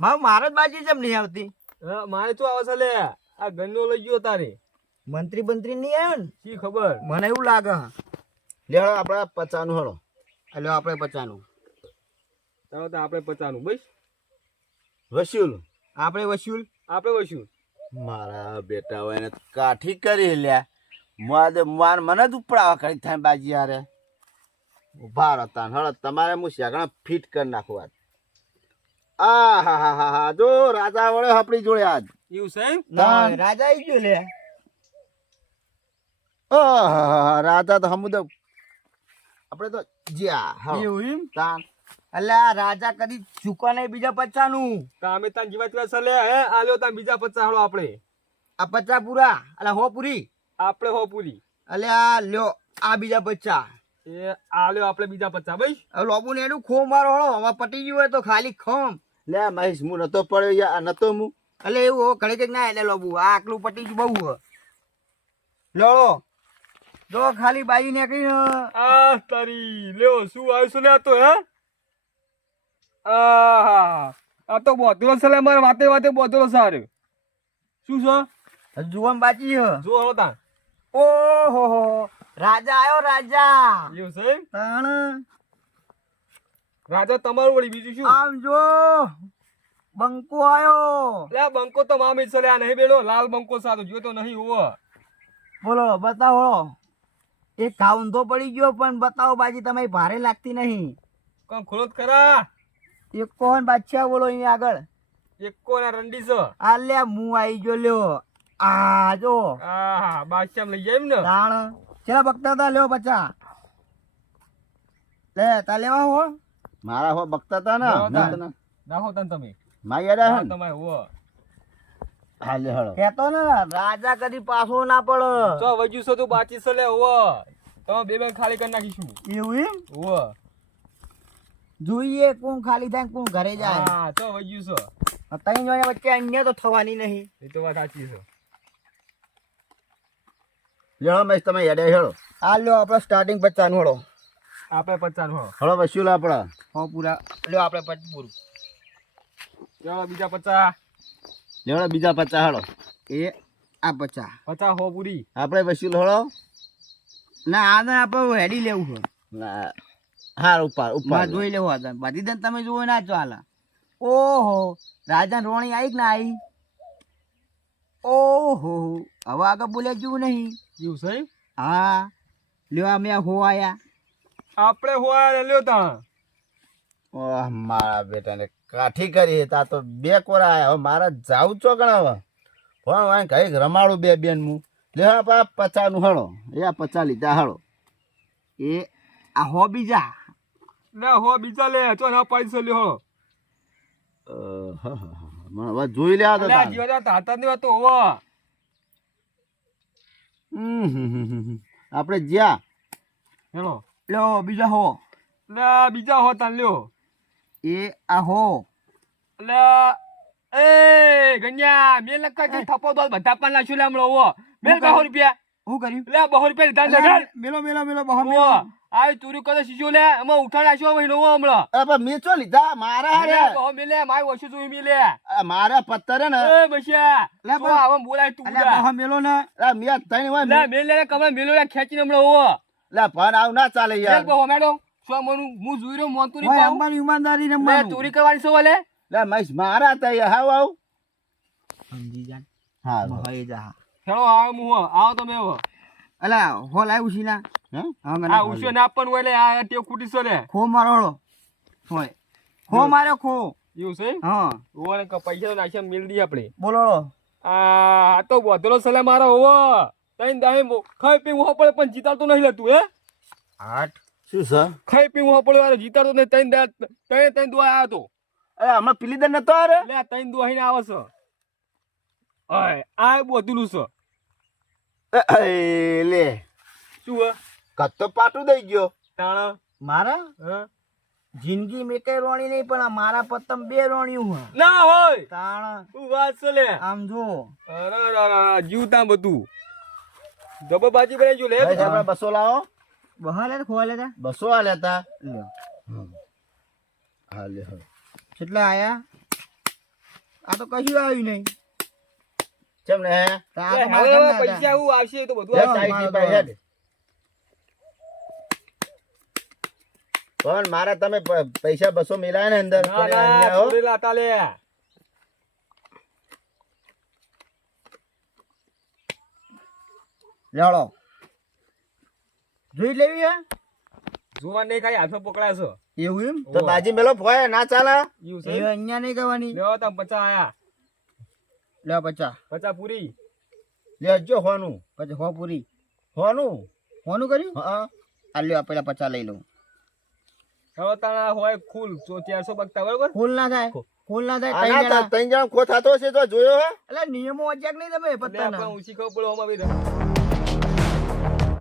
મારે જ બાજી જેમ નહીં આવતી. મારે શું આવે છે લે? આ ગન્નો લઈ ગયો તારે. મંત્રી બંત્રી નહીં આવ્યો ને? શી ખબર, મને એવું લાગે. લે હળો આપણે 50 નું હળો. એટલે આપણે 50 નું. ચાલો તો આપણે 50 નું બસ. વસૂલ આપણે વસૂલ. મારા બેટા હોય ને કાઠી કરી લ્યા. મને જ ઉપડાવા કરી થાય બાજી યારે. ઉભા હતા હળો તમારે હું શેગણા ફિટ કરી નાખું આજ. આ હા જો રાજા વળે આપણી જોડે આજ. એવું છે? ના, રાજા આવી ગયો લે. રાજા તો હમુદ આપણે તો જ્યા એવું એમ? તાન અલ્યા રાજા કદી ચૂકા નહીં બીજા 50 નું. તો અમે તાન જીવા જીવા સલે હે આલ્યો તાન બીજા 50 હાલો આપણે. આ 50 પૂરા. અલ્યા 100 પૂરી. આપણે હો પૂરી. અલ્યા લ્યો આ બીજા 50. એ આલ્યો આપણે બીજા 50 બસ. હવે લોબુ ને એનું ખો મારો હળો. હવે પટી ગયું હોય તો ખાલી ખમ. લે મહેશ હું નતો પડ્યો યાર નતો હું. એટલે એવું ઘડે કઈક ના એટલે લોબુ આ આટલું પટી ગયું બહુ. લડો જો ખાલી બાજી નીકળી. આ તારી લ્યો શું આવ્યું છે લે આ તો હે? આ તો બોધલો છે લે મારે વાતે વાતે બોધલો સારું. શું છે? જુવાન બાજી હ. જો હળો તાન. ઓહો રાજા આયો રાજા. એવું છે? તાણ રાજા તમારું વળી બીજું શું? આમ જો બંકો આયો. લે આ બંકો તો મામી છે લે આ નહીં બેલો લાલ બંકો સાતો જો તો નહીં હોવો. બોલો બતાવો. એક કાઉન્તો પડી ગયો પણ બતાવો બાજી તમારી ભારે લાગતી નહીં. કોણ ખોલત ખરા? એક કોણ બાદશાહ બોલો અહીંયા આગળ. એકો ના રંડી છે. આલ્યા હું આવી ગયો લ્યો. આ જો આહા બાદશાહ લઈ જાય એમ ને. તાણ ચેલા બકતા તા લ્યો 50. લે તા લેવા હો. મારા હો બકતા તા ને નાખો તન તમે. માયડા હે તમારે હોવો. હા લે હળો. કેતો ને રાજા કદી પાછો ના પડે. ચો વજુ છો તું બાચી છે લે હોવો. તમે બે બેન ખાલી કરી નાખીશું. એવું એમ? હોવો. જોઈએ કોણ ખાલી થાય કોણ ઘરે જાય. હા ચો વજુ છો. ત્રણ જણા વચ્ચે અન્ય તો થવાની નહીં. એ તો વાત સાચી છે. લેહળો મહેશ તમે હેડે હેળો. આ લ્યો આપણે સ્ટાર્ટિંગ 50 નું હળો. આપણે 50 હો. હળો વસૂલ આપણા. હો પૂરા લ્યો આપણે 50 પૂરું. ચાલો બીજા 50. લેહળો બીજા 50 હળો. એ આ 50. 50 હો પૂરી. આપણે વસૂલ હળો. ના આને આપણે હેડી લેવું છે. ના હાર ઉપર માં જોઈ લેવું આદન બાધી દન તમે જોવો ના ચાલે. ઓહો રાજા રોણી આવી કે ના આવી? ઓહો હવે આગળ બોલ્યા જેવું નહીં. એવું છે? હા લ્યો અમે હો આયા. આપણે હોવા લ્યો તા. ઓહ મારા બેટાને કાઠી કરી તા તો બે કોરા આયા. હવે મારા જાવ ચોકણા હવે પણ કઈક રમાડું બે બેન હું. લે હા 50 નું હળો. એ 50 લીધા હળો. એ આ હો બીજા. લે હો બીજા લે ચો ના 500 લ્યો. મને હવે જોઈ લે આ તો લે જીવા તાતા ની વાત તો હોવા. આપણે જ્યાં હેલો લ્યો બીજા હો. લે બીજા હો તાન લ્યો. એ આ હો. લે એ ગન્યા મે લખા કે થપો દોલ બધા પાન લાશું લે હમણો હો. મે 200 રૂપિયા. હું કર્યું? લે 200 રૂપિયા લીધા જગર. મેલો બહો મેલો. આ ચોરી કરે શીશો લે એમાં ઉઠાડ આશો મહિનો હમણો. પણ મેં ચો લીધા મારા રે બહો મિલે માય ઓછું જોઈ મિલે. મારા પત્તર હે ને એ બસ્યા લે લે આવ બોલાય તું અલ્યા બહો મેલો ને. મેં તઈ હોય લે મેલે કમળા મેલો લે ખેંચીને હમણો હો. લે પણ આવ ના ચાલે લે યાર. બહો મેડમ સો મનું હું જોઈ રહ્યો મોનતું ની ઓય પાઉં. અમારી ઈમાનદારી લે રમવાનું. ચોરી કરવાની છો લે. લે મહેશ મારા તઈ હાવ આવ. સમજી જાન. હા હોય જા. હેલો આવ મુ આવો તમે હો. અલા હો લાવ ઉસીના. હે હા આ ઉસ્યો ના પણ હોય લે આ ટેવ ખૂટી છે લે. ખો મારો હળો. હોય ખો માર્યો ખો. એવું છે? હા ઓને ક પૈસા નાખ્યા મિલ દી આપણે. બોલો. આ તો બોધરો સલે મારો હોવો. તઈન દાહે ખાઈ પી હું પડે પણ જીતાડતો નહીં લે તું હે. આઠ શું છે? ખાઈ પી હું પડે જીતાડતો નહીં તઈન દો આયો તો. અરે આમાં પીલી દન નતો અરે. લે તઈન દો આઈને આવે છે. ઓય આ બોધલું છે. લે શું હે? કત તો પાટું દઈ ગયો. તાણા મારા હ જિંદગી મેં કઈ રોણી નહીં પણ આ મારા પત્તમ 2 રોણ્યું હે. ના હોય. તાણ તું વાત છે લે. આમ જો. અરે જીવતા બધું. જબરબાજી બનાવી જો લે. ભાઈ આપણે 200 લાવો. બહાર ખોવા લેતા 200 આ લેતા. લ્યો. હા લે હવે. કેટલા આયા? આ તો કશું આવ્યું નહીં. ચમ ને તો આ તો હવે મારા ઘરના પૈસા હતા. એવું આવશે એ તો બધું લે, આવશે. સાઈડ થી હેડ. પણ મારા તમે પૈસા 200 મિલાય ને અંદર ના પણ ના અહીંયા હો. છોડેલા હતા લે. લેવડો જોઈ લેવી હે જોવા નહીં ખાલી હાથમાં પકડાય છો એવું એમ તો બાજી મેલો ફોય ના ચાલે એવું છે એ અહીંયા નહીં કરવાની. લેવો તમે 50 આયા લે 50 50 પૂરી લેજો હોનું પછી હો પૂરી હોનું હોનું કર્યું હા આ લ્યો પેલા 50 લઈ લઉં. હવે તાણા હોય ફૂલ 400 બગતા બરોબર ફૂલ ના થાય ફૂલ ના થાય ત્રણ આના જણા. ત્રણ જણા ખો થતો હશે તો જોયો હે એટલે નિયમો અજાક નહીં તમે એટલે પત્તાના. આપણે ઊંચી ખબર પડે ઓમાં બી